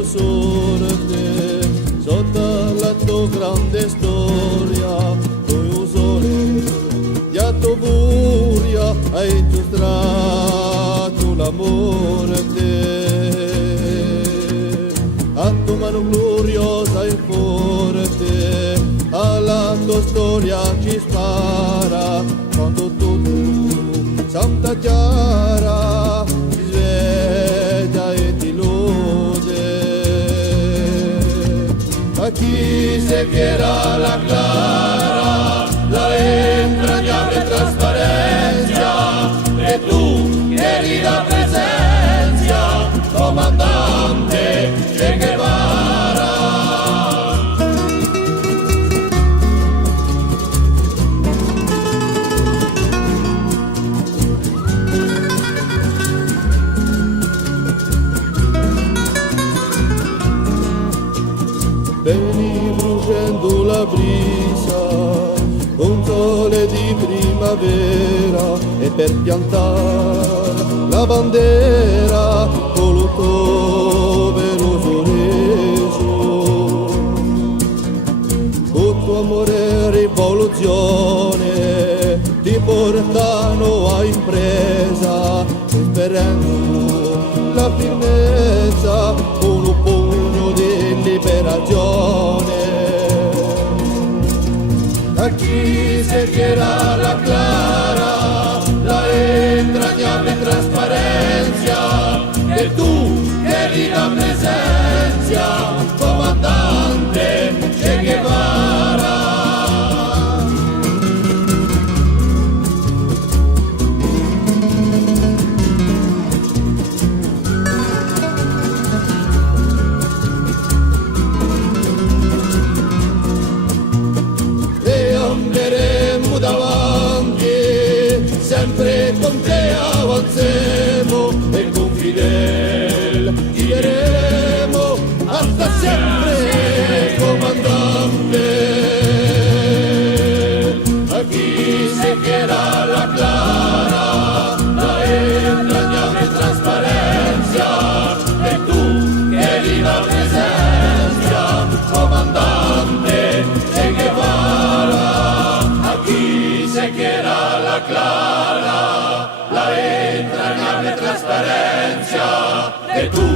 tua sorte, sotto la tua grande storia, tu un sole di atto furia, hai ingiustrato l'amore a tua mano gloriosa e forte, alla tua storia ci spara, quando tu, Santa Chiara, si sveglia e ti lode. A chi se quiera la clara, la entrañable trasparencia, e tu, querida presencia, comandante Che Guevara. Veni bruciando la brisa, un sole di primavera, e per piantare la bandera con il tuo veloce reso, con tuo amore e rivoluzione ti portano a impresa, sperando la firmezza con un pugno di liberazione. A chi se quiera la clara, la entrañable trasparencia, que tú, querida presencia, comandante Che Guevara. Sempre con te avanzemos e con Fidel guiaremos hasta siempre, comandante. Aquí se quiera la clara, la entrañable transparencia de tu querida presencia, comandante Che Guevara. Aquí se quiera la clara, la entrañable transparencia de tu